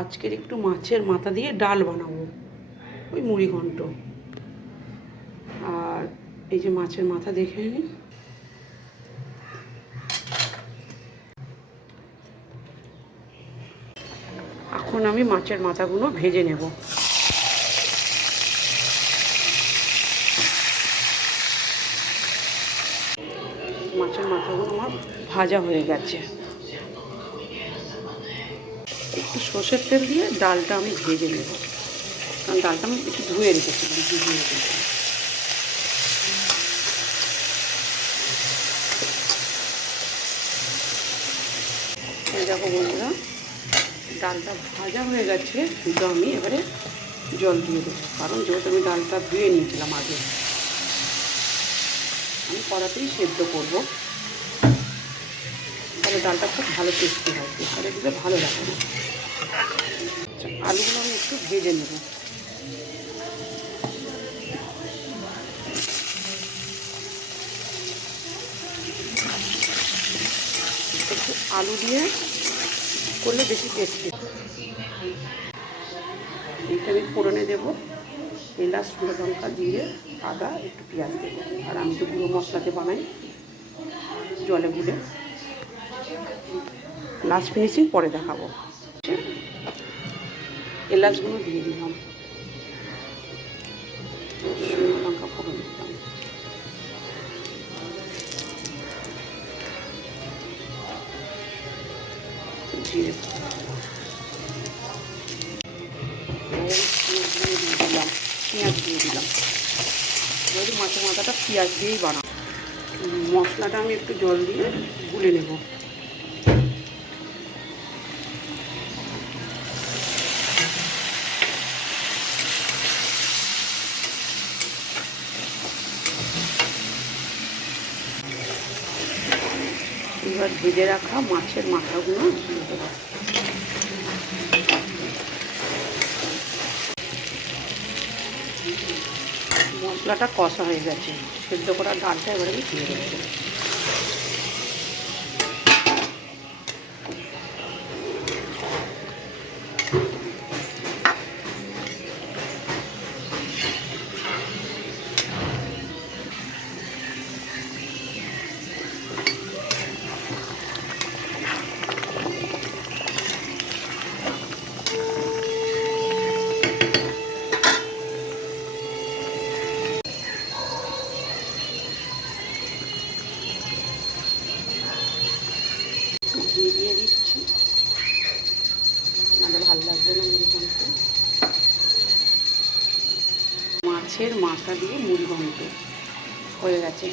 আজকের একটু মাছের মাথা দিয়ে ডাল বানাবো, ওই মুড়ি ঘন্ট। আর এই যে মাছের মাথা দেখে নিন। এখন আমি মাছের মাথাগুলো ভেজে নেব। মাছের মাথাগুলো আমার ভাজা হয়ে গেছে। একটু সর্ষের তেল দিয়ে ডালটা আমি ভেজে নেব, কারণ ডালটা আমি একটু ধুয়ে রেখেছিলাম, ভিজিয়ে রেখেছিলাম। এই দেখো বন্ধুরা, ডালটা ভাজা হয়ে গেছে, কিন্তু আমি এবারে জল দিয়ে দেবো, কারণ যেহেতু আমি ডালটা ধুয়ে নিয়েছিলাম আগে, আমি কড়াতেই সেদ্ধ করবো, তাহলে ডালটা খুব ভালো টেস্টি হয়, প্রেসারে দিলে ভালো লাগে না। আচ্ছা, আলুগুলো আমি একটু ভেজে নেব। একটু আলু দিয়ে করলে বেশি টেস্টি। এইটা আমি ফোড়নে দেবো এলাচ, শুকনো লঙ্কা, জিরে, আদা, একটু পেঁয়াজ দেবো। আর আমি তো গুঁড়ো মশলাতে বানাই, জলে গুলে। লাস্ট ফিনিশিং পরে দেখাবো। এলাচগুলো দিয়ে দিলাম, শুকনো লঙ্কা ফোড়ন দিলাম, জিরে দিয়ে দিলাম, পেঁয়াজ দিয়ে দিলাম। যেহেতু মাছের মাথাটা পেঁয়াজ দিয়েই বানাবো, মশলাটা আমি একটু জল দিয়ে গুলে নেব। এবার ভেজে রাখা মাছের মাথাগুলো দিয়ে দেবো। মশলাটা কষা হয়ে গেছে, সেদ্ধ করা ডালটা এবারে আমি দিয়ে দেবো। ঘি দিয়ে দিচ্ছি, নাহলে ভালো লাগবে না মুড়ি ঘন্ট। মাছের মাথা দিয়ে মুড়ি ঘন্ট হয়ে গেছে।